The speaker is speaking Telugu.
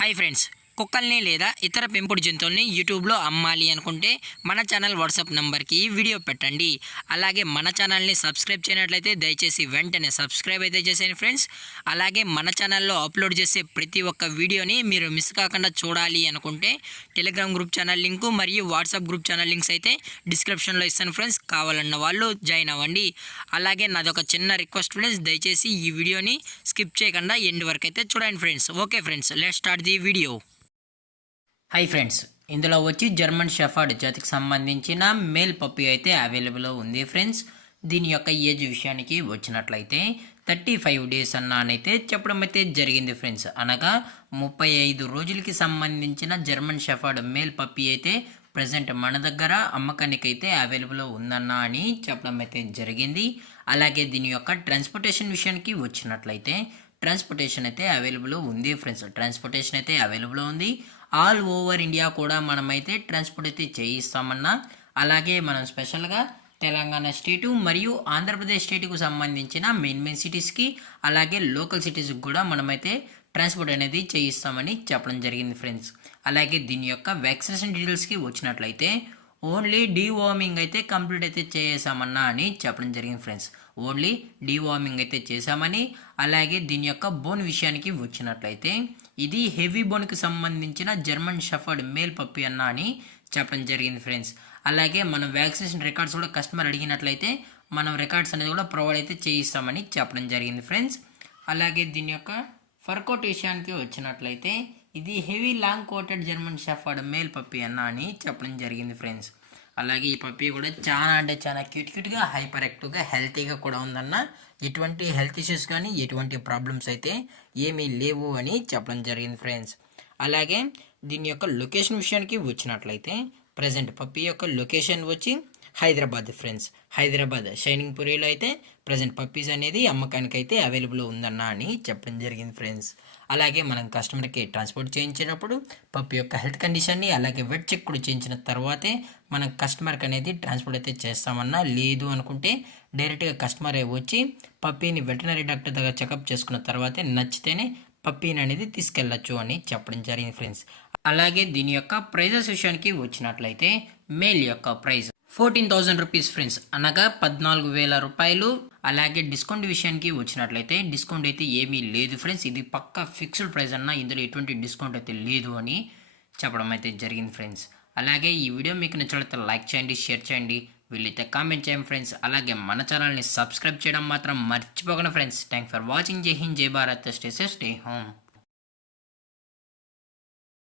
హాయ్ ఫ్రెండ్స్, కుక్కల్ని లేదా ఇతర పెంపుడు జంతువుల్ని యూట్యూబ్లో అమ్మాలి అనుకుంటే మన ఛానల్ వాట్సాప్ నెంబర్కి వీడియో పెట్టండి. అలాగే మన ఛానల్ని సబ్స్క్రైబ్ చేయనట్లయితే దయచేసి వెంటనే సబ్స్క్రైబ్ అయితే చేసేయండి ఫ్రెండ్స్. అలాగే మన ఛానల్లో అప్లోడ్ చేసే ప్రతి ఒక్క వీడియోని మీరు మిస్ కాకుండా చూడాలి అనుకుంటే టెలిగ్రామ్ గ్రూప్ ఛానల్ లింకు మరియు వాట్సాప్ గ్రూప్ ఛానల్ లింక్స్ అయితే డిస్క్రిప్షన్లో ఇస్తాను ఫ్రెండ్స్. కావాలన్న వాళ్ళు జాయిన్ అవ్వండి. అలాగే నాదొక చిన్న రిక్వెస్ట్ ఫ్రెండ్స్, దయచేసి ఈ వీడియోని స్కిప్ చేయకుండా ఎండ్ వరకు అయితే చూడండి friends. Okay friends, let's start the video. Hi friends, ఇందులో వచ్చి జర్మన్ షెఫర్డ్ జాతికి సంబంధించిన మేల్ పప్పీ అయితే అవైలబుల్లో ఉంది ఫ్రెండ్స్. దీని యొక్క ఏజ్ విషయానికి వచ్చినట్లయితే 35 డేస్ అన్నానైతే చెప్పడం అయితే జరిగింది ఫ్రెండ్స్. అనగా 35 రోజులకి సంబంధించిన జర్మన్ షెఫర్డ్ మేల్ పప్పీ అయితే ప్రజెంట్ మన దగ్గర అమ్మకానికి అయితే అవైలబుల్లో ఉందన్నా అని చెప్పడం అయితే జరిగింది. అలాగే దీని యొక్క ట్రాన్స్పోర్టేషన్ విషయానికి వచ్చినట్లయితే ట్రాన్స్పోర్టేషన్ అయితే అవైలబుల్ ఉంది ఫ్రెండ్స్. ట్రాన్స్పోర్టేషన్ అయితే అవైలబుల్ ఉంది. ఆల్ ఓవర్ ఇండియా కూడా మనమైతే ట్రాన్స్పోర్ట్ అయితే చేయిస్తామన్నా. అలాగే మనం స్పెషల్గా తెలంగాణ స్టేటు మరియు ఆంధ్రప్రదేశ్ స్టేట్కు సంబంధించిన మెయిన్ సిటీస్కి అలాగే లోకల్ సిటీస్కి కూడా మనమైతే ట్రాన్స్పోర్ట్ అనేది చేయిస్తామని చెప్పడం జరిగింది ఫ్రెండ్స్. అలాగే దీని యొక్క వ్యాక్సినేషన్ డీటెయిల్స్కి వచ్చినట్లయితే ఓన్లీ డీవార్మింగ్ అయితే కంప్లీట్ అయితే చేసామన్నా అని చెప్పడం జరిగింది ఫ్రెండ్స్. ఓన్లీ డీవార్మింగ్ అయితే చేసామని. అలాగే దీని యొక్క బోన్ విషయానికి వచ్చినట్లయితే ఇది హెవీ బోన్కి సంబంధించిన జర్మన్ షెఫర్డ్ మేల్ పప్పీ అన్నా అని చెప్పడం జరిగింది ఫ్రెండ్స్. అలాగే మనం వ్యాక్సినేషన్ రికార్డ్స్ కూడా కస్టమర్ అడిగినట్లయితే మనం రికార్డ్స్ అనేది కూడా ప్రొవైడ్ అయితే చేయిస్తామని చెప్పడం జరిగింది ఫ్రెండ్స్. అలాగే దీని యొక్క ఫర్కోట్ విషయానికి వచ్చినట్లయితే ఇది heavy long coated German shepherd male puppy అన్నా అని చెప్పడం జరిగింది ఫ్రెండ్స్. అలాగే ఈ పప్పీ కూడా చాలా అంటే చాలా క్యూట్గా హైపర్ యాక్టివ్గా హెల్తీగా కూడా ఉందన్న. ఎటువంటి హెల్త్ ఇష్యూస్ కానీ ఎటువంటి ప్రాబ్లమ్స్ అయితే ఏమీ లేవు అని చెప్పడం జరిగింది ఫ్రెండ్స్. అలాగే దీని యొక్క లొకేషన్ విషయానికి వచ్చినట్లయితే ప్రజెంట్ పప్పీ యొక్క లొకేషన్ వచ్చి హైదరాబాద్ ఫ్రెండ్స్. హైదరాబాద్ షైనింగ్ పురీలో అయితే ప్రజెంట్ పప్పీస్ అనేది అమ్మకానికి అయితే అవైలబుల్ ఉందన్న అని చెప్పడం జరిగింది ఫ్రెండ్స్. అలాగే మనం కస్టమర్కి ట్రాన్స్పోర్ట్ చేయించేటప్పుడు పప్పీ యొక్క హెల్త్ కండిషన్ని అలాగే వెట్ చెక్ కూడా చేయించిన తర్వాతే మనం కస్టమర్కి అనేది ట్రాన్స్పోర్ట్ అయితే చేస్తామన్నా. లేదు అనుకుంటే డైరెక్ట్గా కస్టమరే వచ్చి పప్పీని వెటనరీ డాక్టర్ దగ్గర చెకప్ చేసుకున్న తర్వాతే నచ్చితేనే పప్పీని అనేది తీసుకెళ్ళచ్చు అని చెప్పడం జరిగింది ఫ్రెండ్స్. అలాగే దీని యొక్క ప్రైజెస్ విషయానికి వచ్చినట్లయితే మేల్ యొక్క ప్రైస్ 14,000 రూపీస్ ఫ్రెండ్స్, అనగా 14,000 రూపాయలు. అలాగే డిస్కౌంట్ విషయానికి వచ్చినట్లయితే డిస్కౌంట్ అయితే ఏమీ లేదు ఫ్రెండ్స్. ఇది పక్కా ఫిక్స్డ్ ప్రైస్ అన్న, ఇందులో ఎటువంటి డిస్కౌంట్ అయితే లేదు అని చెప్పడం అయితే జరిగింది ఫ్రెండ్స్. అలాగే ఈ వీడియో మీకు నచ్చినట్లయితే లైక్ చేయండి, షేర్ చేయండి, వీళ్ళైతే కామెంట్ చేయండి ఫ్రెండ్స్. అలాగే మన ఛానల్ని సబ్స్క్రైబ్ చేయడం మాత్రం మర్చిపోకండి ఫ్రెండ్స్. Thanks for watching. జై హింద్, జై Bharat, stay safe, stay home.